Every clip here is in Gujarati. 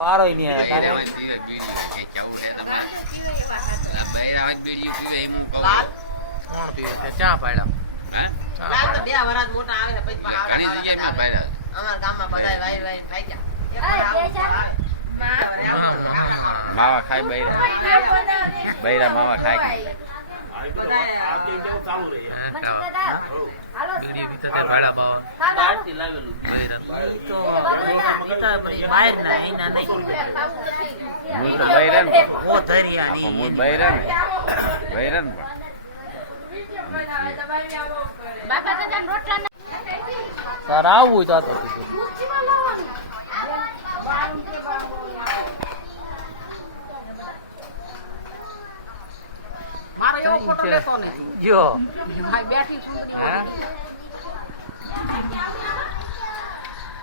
વારો ય નહીં આવે લાલ કોણ પીવે છે ચા પાડ્યા લાલ તો બે વરાજ મોટા આવે છે પછી અમારા ગામમાં બધાય વાઈ વાઈ ખાઈ ગયા માવા ખાય બૈરા માવા ખાય બીડી પીતા તે ભાડા બાવા બહારથી લાવેલું તો બહાર ના એના નહીં મૂળ તો બૈરા ને ઓ ધરિયા મૂળ બૈરા ને પણ તારે આવવું તો મારો એવો ફોટો લેતો નથી જો બેઠી સુંદરી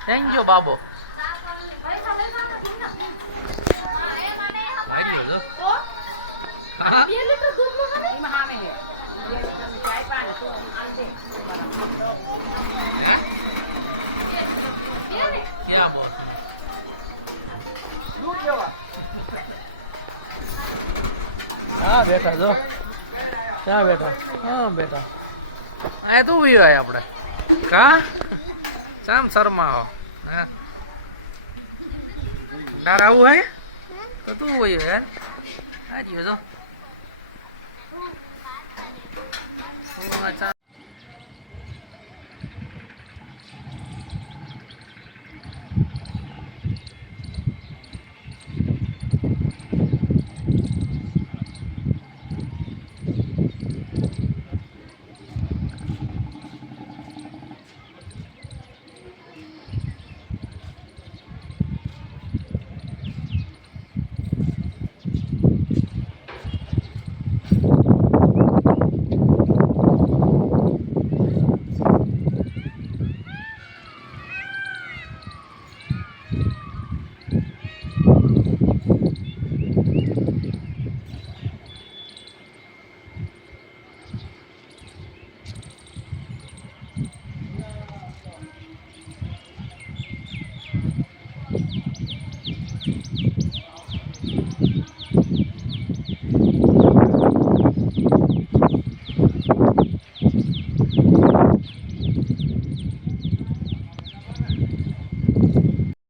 થેન્ક યુ બાબો ભાઈ જો હા એમાં હામે હે ચાય પાણી તો આલજે ક્યાં બોલ શું કેવા હા બેઠા જો ક્યાં બેઠા હા બેઠા આ તું પીવાય આપણે કા શામ શર્મા હો હા તાર આવું હે તો તું હોય હે આજી જો